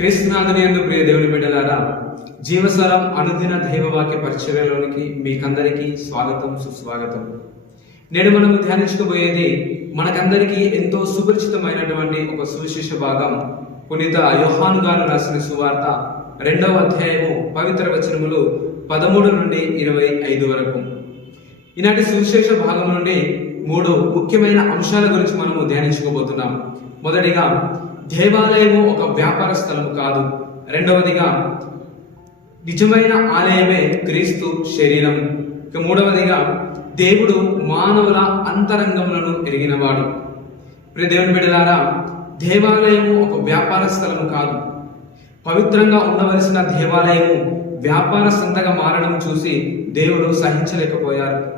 క్రీస్తునాథుని ఎందు ప్రియ దేవుని బిడ్డలారా జీవస్వరం అనుదిన దైవవాక్య పరిచర్యలోనికి మీకందరికీ స్వాగతం సుస్వాగతం. నేడు మనం ధ్యానించుకోబోయేది మనకందరికీ ఎంతో సుపరిచితమైనటువంటి ఒక సువిశేష భాగం పునీత యోహాను గారు రాసిన సువార్త రెండవ అధ్యాయము పవిత్ర వచనములు పదమూడు నుండి ఇరవై ఐదు వరకు. ఈనాటి సువిశేష భాగం నుండి మూడు ముఖ్యమైన అంశాల గురించి మనము ధ్యానించుకోబోతున్నాం. మొదటిగా దేవాలయము ఒక వ్యాపార స్థలం కాదు. రెండవదిగా నిజమైన ఆలయమే క్రీస్తు శరీరం. ఇక మూడవదిగా దేవుడు మానవుల అంతరంగములను ఎరిగినవాడు. ఇప్పుడు దేవుని బిడ్డలారా దేవాలయము ఒక వ్యాపార స్థలం కాదు. పవిత్రంగా ఉండవలసిన దేవాలయము వ్యాపార సంతగా మారడం చూసి దేవుడు సహించలేకపోయారు.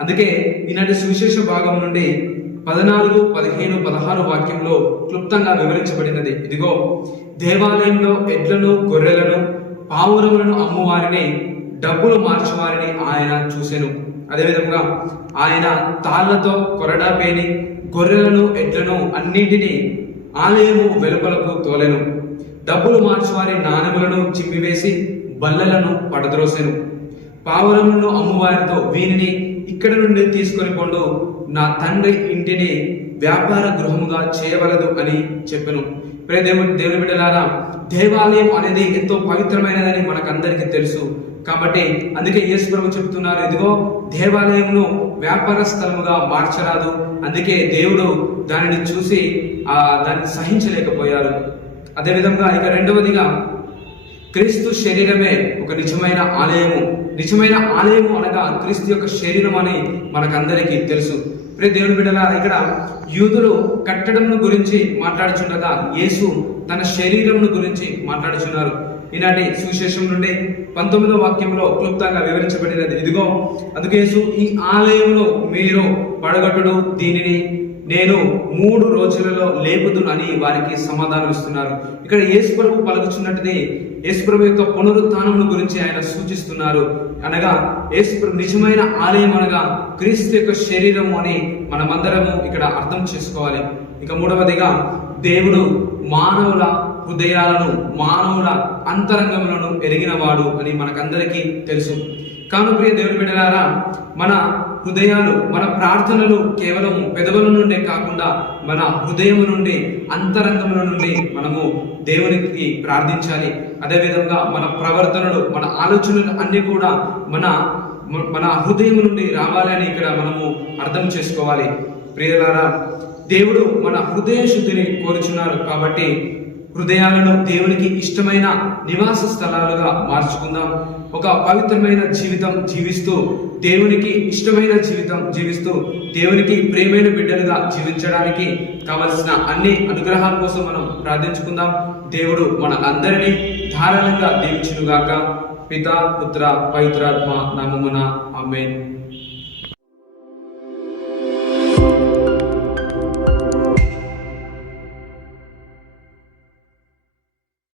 అందుకే ఈనాటి సువిశేష భాగం నుండి పద్నాలుగు పదిహేను పదహారు వాక్యంలో క్లుప్తంగా వివరించబడినది. ఇదిగో దేవాలయంలో ఎడ్లను గొర్రెలను పావురములను అమ్మువారిని డబ్బులు మార్చువారిని ఆయన చూసెను. అదేవిధంగా ఆయన తాళ్ళతో కొరడా పేని గొర్రెలను ఎడ్లను అన్నింటినీ ఆలయము వెలుపలకు తోలెను. డబ్బులు మార్చువారి నాణెములను చిమ్మివేసి బల్లలను పడద్రోసెను. పావురములను అమ్మువారితో వీనిని ఇక్కడ నుండి తీసుకొని కొండు నా తండ్రి ఇంటిని వ్యాపార గృహముగా చేయవలదు అని చెప్పను. ప్రే దేవుడి దేవుని బిడ్డలారా దేవాలయం అనేది ఎంతో పవిత్రమైనదని మనకందరికీ తెలుసు. కాబట్టి అందుకే యేసు ప్రభు చెప్తున్నారు ఇదిగో దేవాలయంను వ్యాపార స్థలముగా మార్చరాదు. అందుకే దేవుడు దానిని చూసి ఆ దాన్ని సహించలేకపోయారు. అదేవిధంగా ఇక రెండవదిగా క్రీస్తు శరీరమే ఒక నిజమైన ఆలయము. నిజమైన ఆలయము అనగా క్రీస్తు యొక్క శరీరం అని మనకందరికీ తెలుసు. ప్రే దేవుని బిడ్డల ఇక్కడ యూదులు కట్టడంను గురించి మాట్లాడుచుండగా యేసు తన శరీరంను గురించి మాట్లాడుచున్నారు. ఈనాటి సువిశేషం నుండి పంతొమ్మిదో వాక్యంలో క్లుప్తంగా వివరించబడినది. ఇదిగో అందుకేసు ఈ ఆలయంలో మీరు పడగొట్టుడు దీనిని నేను మూడు రోజులలో లేపుదునని వారికి సమాధానం ఇస్తున్నారు ఇక్కడ యేసుప్రభు పలుకుచున్నట్టుది యేసుప్రభు యొక్క పునరుత్నమును గురించి ఆయన సూచిస్తున్నారు. అనగా యేసుప్రభు నిజమైన ఆలయం అనగా క్రీస్తు యొక్క శరీరము అని మనమందరము ఇక్కడ అర్థం చేసుకోవాలి. ఇక మూడవదిగా దేవుడు మానవుల హృదయాలను మానవుల అంతరంగములను ఎరిగినవాడు అని మనకందరికీ తెలుసు. కాను ప్రియ దేవుని బిడ్డలారా మన హృదయాలు మన ప్రార్థనలు కేవలం పెదవుల నుండే కాకుండా మన హృదయము నుండి అంతరంగముల నుండి మనము దేవునికి ప్రార్థించాలి. అదేవిధంగా మన ప్రవర్తనలు మన ఆలోచనలు అన్నీ కూడా మన మన హృదయం నుండి రావాలని ఇక్కడ మనము అర్థం చేసుకోవాలి. ప్రియులారా దేవుడు మన హృదయ శుద్ధిని కోరుచున్నారు కాబట్టి హృదయాలను దేవునికి ఇష్టమైన నివాస స్థలాలుగా మార్చుకుందాం. ఒక పవిత్రమైన జీవితం జీవిస్తూ దేవునికి ఇష్టమైన జీవితం జీవిస్తూ దేవునికి ప్రేమైన బిడ్డలుగా జీవించడానికి కావలసిన అన్ని అనుగ్రహాల కోసం మనం ప్రార్థించుకుందాం. దేవుడు మన అందరినీ ధారాళంగా దీవించునుగాక. పిత పుత్ర పవిత్రాత్మ నామమున అమ్మేన్